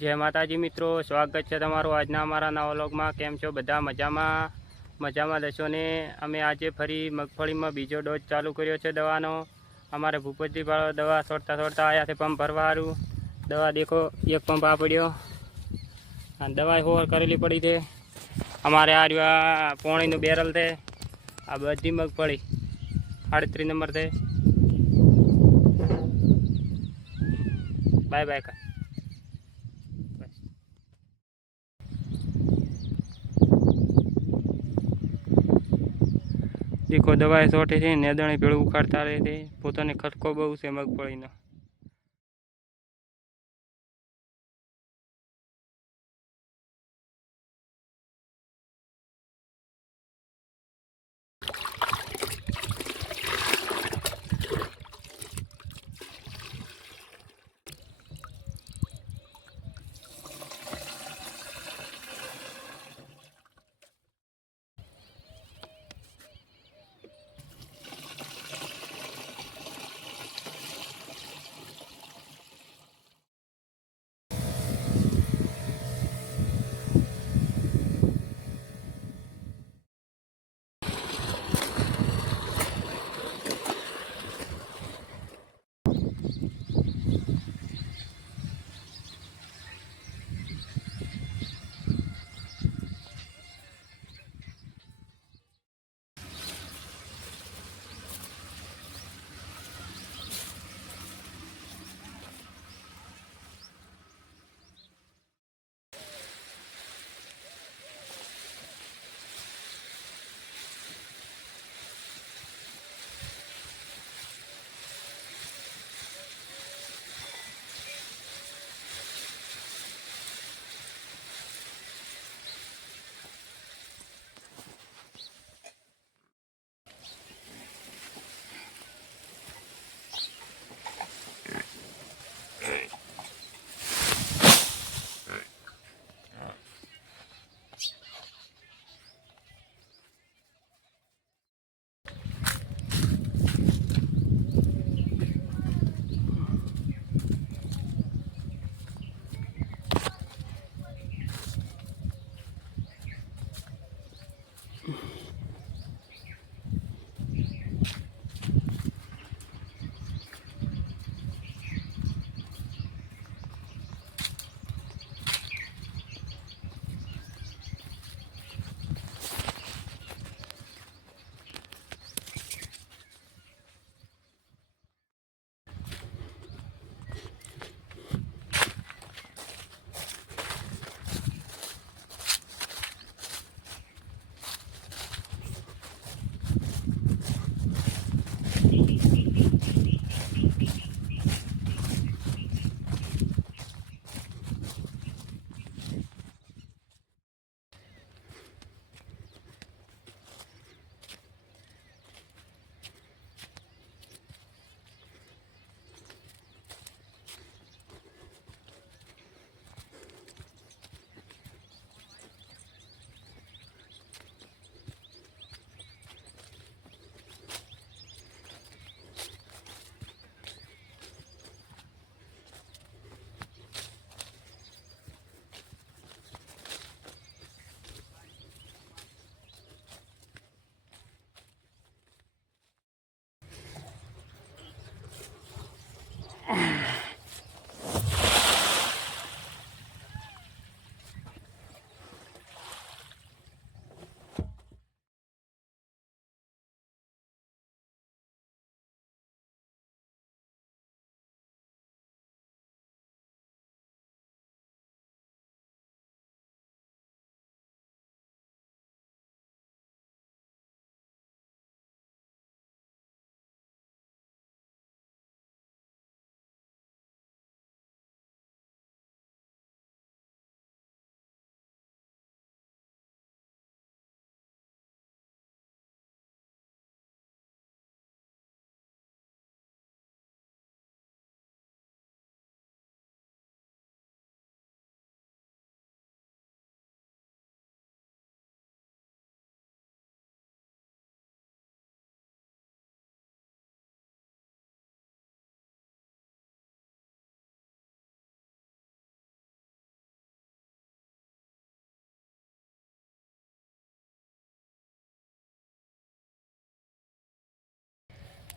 જય માતાજી મિત્રો, સ્વાગત છે તમારું આજના અમારા નવા વ્લોગમાં. કેમ છો? બધા મજામાં? મજામાં દશો ને? અમે આજે ફરી મગફળીમાં બીજો ડોઝ ચાલુ કર્યો છે દવાનો. અમારે ભૂપતજી વાળો દવા છોડતા છોડતા આવ્યા છે પંપ ભરવાવાળું દવા દેખો, એક પંપ આ પડ્યો. અને દવા હોર કરેલી પડી છે. અમારે આ રહ્યું પોણીનું બેરલ છે. આ બધી મગફળી. આડત્રીસ નંબર છે. બાય બાય કા. દેખો દવાઈ સોટે છે નેદણી પેલું ઉખાડતા રહે છે. પોતાને ખટકો બહુ છે મગફળીનો.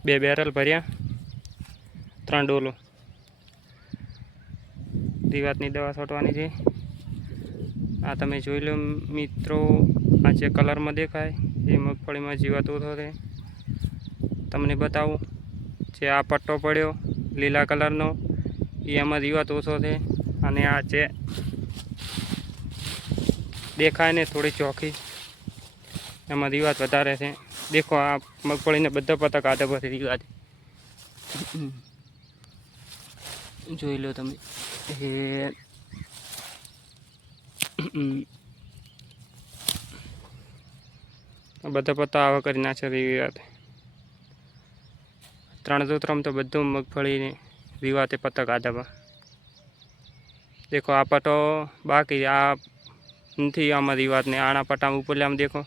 બે બેરલ ભર્યા. ત્રણ ડોલો. દીવાતની દવા છોટવાની છે. આ તમે જોઈ લો મિત્રો, આ જે કલરમાં દેખાય, એ મગફળીમાં જીવાત થશે તમને બતાવું, જે આ પટ્ટો પડ્યો, લીલા કલરનો, એ એમાં જીવાત ઓછો છે અને આ જે દેખાય ને થોડી ચોખ્ખી એમાં દિવાત વધારે છે. દેખો આ મગફળીને બધા પત્તા કાઢે પછી દીવાત જોઈ લો તમે. એ બધા પત્તા આવા કરી નાખે દીવાત ત્રણ સૂત્રમ તો બધું મગફળીને દીવાતે પત્તા કાઢવા દેખો આ પટ્ટો બાકી આ નથી આમાં દીવાત ને આના પટ્ટામાં ઉપર આમ દેખો.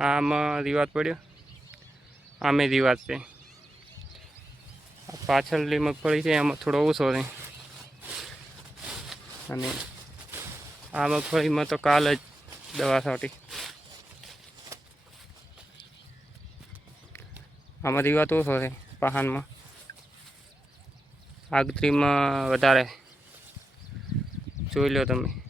આમાં રિવાજ પડ્યો. આમે રિવાજ છે. પાછળની મગફળી છે, એમાં થોડો ઓછો છે. અને આ મગફળીમાં તો કાલ જ દવા છાંટી. આમાં રિવાજ ઓછો છે પહાનમાં આગત્રીમાં વધારે. જોઈ લો તમે.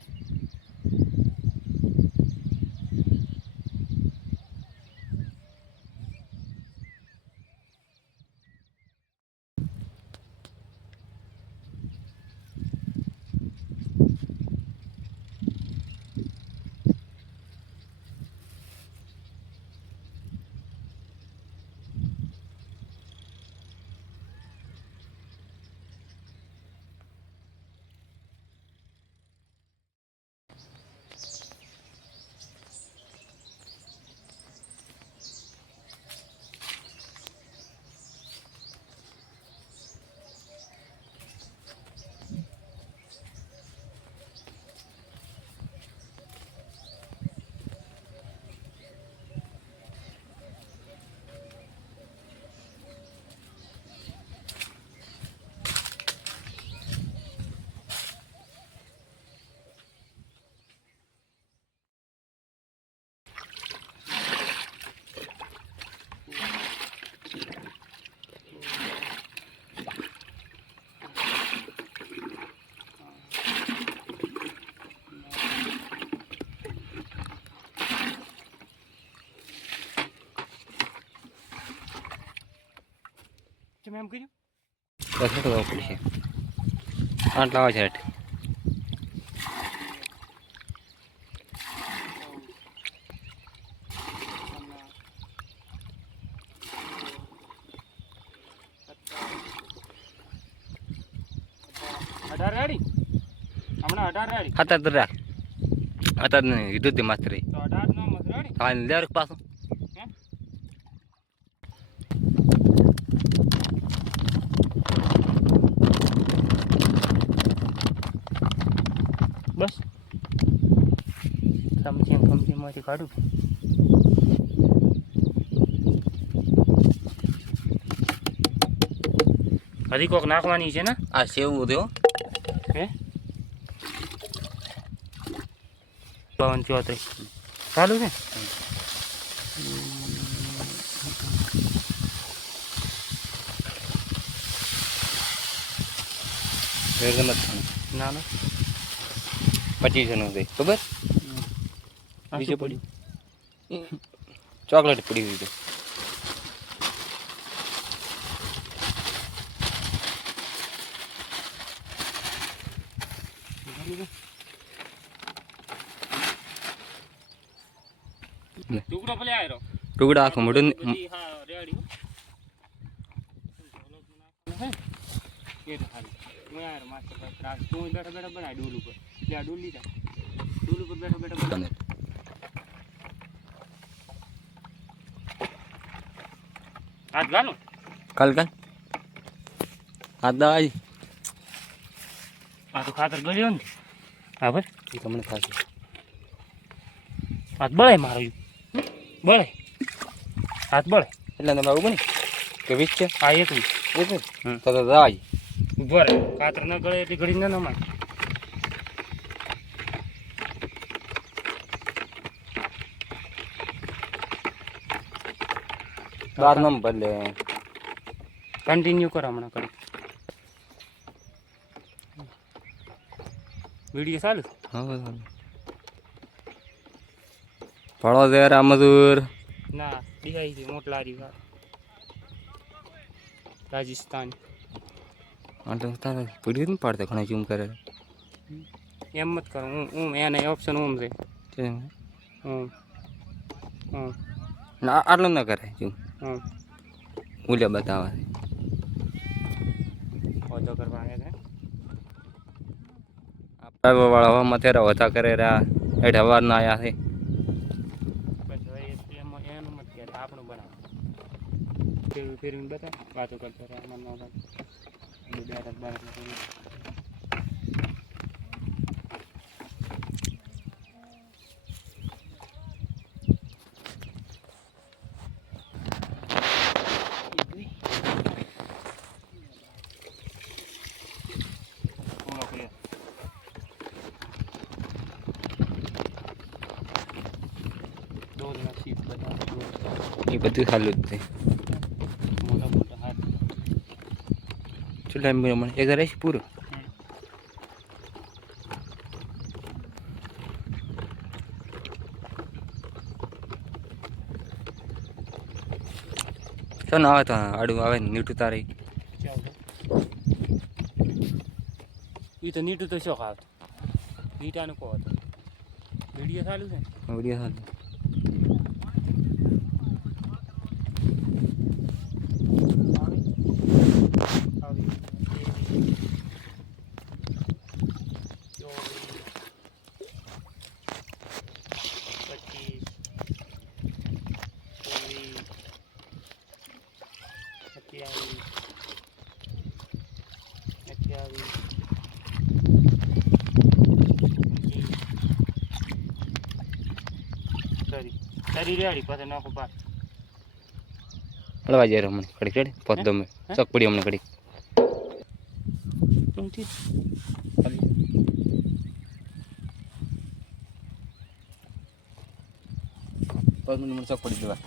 તમે એમ કર્યું બસ હેઠ વાવ પડશે આટલા આવે છે હેઠ અઢાર રેડી હમણાં અઢાર રેડી અત્યારે તો રાખ અત્યારે નહીં કીધું તે માસ્તરી તો અઢાર નો મત રેડી ખાલી લે રાખ પાછું હે? બસ સમજી કંપનીમાંથી કાઢું. હજી કોક નાખવાની છે ને? આ સેવ દેવો હે? બાવન ચોત્રીસ. ચાલુ છે? વેર ના ના. પચીસનું ખબર બીજું પડ્યું? ચોકલેટ પડી હતી ટુકડો ભલે આયરો. ટુકડા આખો મોટો હા રેડી હો. આયરો માસ્ટર ત્રાસ. તું બેઠો બેઠો બનાય ડોલ ઉપર. લે આ ડોલ લીધા. ડૂલ ઉપર બેઠો બેઠો બનાય. હાથ ગાલો કાલ કાલ. આ દાઈ આ તો ખાતર ગળ્યો ને. હા ભાઈ. એ તમને ખાશે. હાથ બળે મારો. બળે હાથ બળે એટલે તમે આવું બની કે વીસ છે? હા એકવી એ છે હમ. તો તો દાઈ ઊભો રહે. ખાતર ન ગળે એટલી ઘડી ન નમાય. બાર નંબર લે. કન્ટિન્યુ કરો હમણાં કરી. વીડિયો ચાલુ? હવે વડોદરા મજૂર. ના દિહાઈ છે મોટલારી રાજસ્થાન. આ તો તારે પડી નહીં પાડતા ઘણા ઝૂમ કરે? એમ મત કરો. હું હું એને ઓપ્શન ઓમ છે? ને? હું હું. ના આટલું ના કરે ઝૂમ હું. ઉલ્યા બતાવે. ઓછો કરવા આવ્યા આપણા વાળા હવામાં તેરા હોતા કરે રહ્યા એઠ હવારના ના છે. છે આપણું બનાવ. ફેરવી ફેરવીને બતા વાતો કરતો આમાં ન વાત બે હાથ બાર હાથ કરી. પૂરો કર્યો. દોર નથી બધા દોર. એ બધું સારું જ છે. હાથ ચૂલા મને એક રહેશે પૂરું? ચાલ આવે તો આડું આવે ને નીટું તારી. એ તો નીટું તો શોખ આવતો. નીટાનું કહો હતો વીડિયો સારું છે? વીડિયો સારું કરી રેડી પછી નાખો પાસ હળવા જાય હમણાં કડી કડી પોત દમે? ચક પડી હમણાં કડી ઊંચી પોત મને ચક પડી દેવા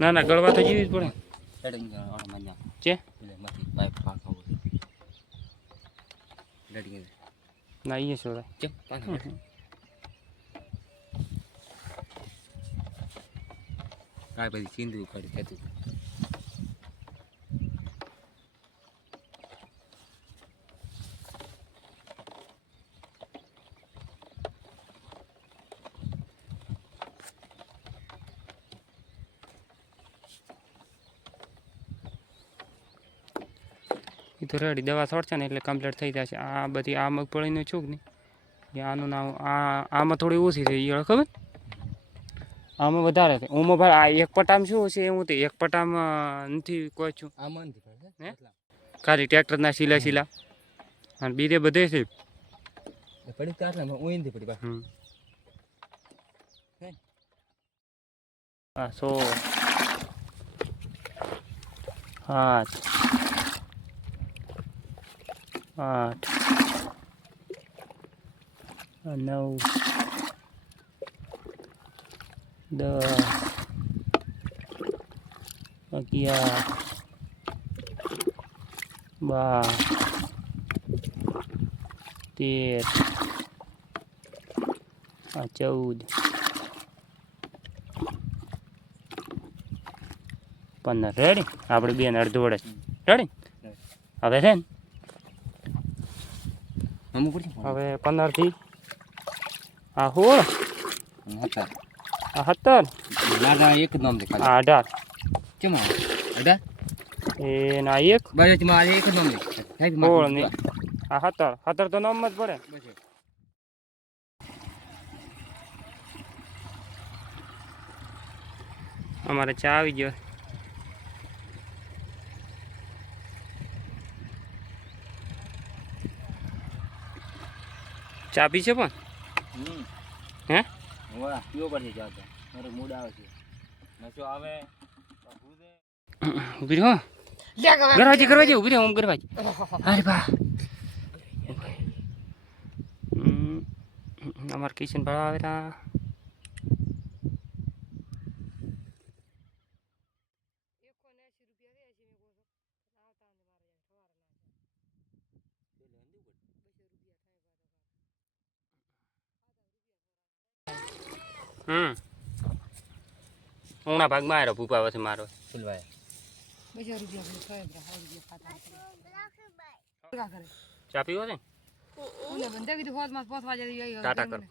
ના ના ગળવા તો જીવી જ પડે. છે. ના અહીંયા છોડાય ચક પછી ચીંદુ પડી એ તો રેડી, દવા છોડશે ને એટલે કમ્પ્લીટ થઈ જશે. આ બધી આ મગફળીનું છું કે નહીં? આનું નામ, આ આમાં થોડી ઓછી છે એ ખબર? આમાં વધારે છે હું ભાઈ આ એક પટામ શું છે હું તે એક પટામાં નથી કહો છું. આમાં હે? ખાલી ટ્રેક્ટરના સીલા સીલા અને બીજે બધે છે. પડી કાટલા ઓઈન નથી પડી. હે? સો. આઠ. આઠ નવ. દસ અગિયાર બાર તેર આ ચૌદ પંદર રેડી આપણે બેન અડધો વડે રેડી હવે છે ને? હવે પંદરથી. આ હો હતા સત્તર ના એક જ નામ દે ખાલી આ અઢાર. કેમ અડા એ ના એક? બસ મારે એક નામ દે સાહેબ સોળ ને આ સત્તર સત્તર તો નામ જ પડે. અમારે ચા આવી ગયો. ચા પી છે પણ? હે? વાહ પીવો પડશે ચા મૂડ આવે છે. નશો આવે ઊભી રહો. ગરવાજી હું ગરવાજી. અરે બા ભાડા આવે રા હમ. ઉણા ભાગમાં આવ્યો ભૂપા પછી મારો. ફૂલવાય રૂપિયા ચા પીવો છે? ઓલે બંધા કીધું હોતમાં પોસ વાગે ટાટા કરો.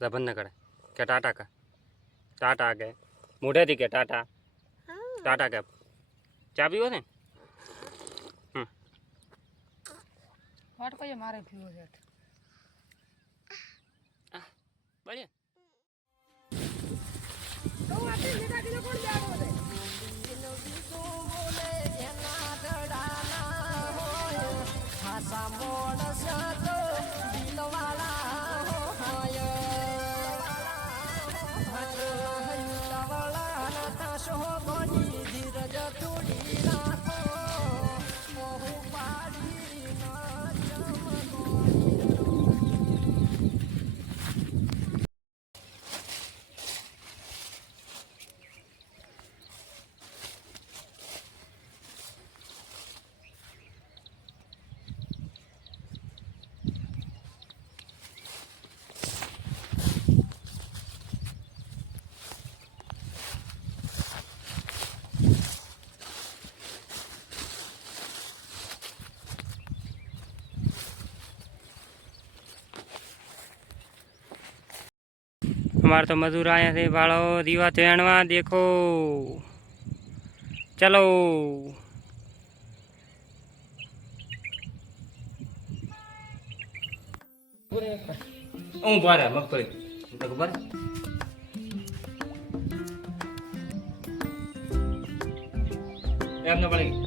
જબન ન કરે. કે ટાટા કા? ટાટા કે? મોઢેથી કે ટાટા? ટાટા કે? ચા પીવો છે? વાટ કહીએ મારે પીવો છે. અમારે તો મજૂર આયા છે ભાળો દીવા તેણવા દેખો. ચલો. હું ભારે મગફળી. ખબર? એમને પડી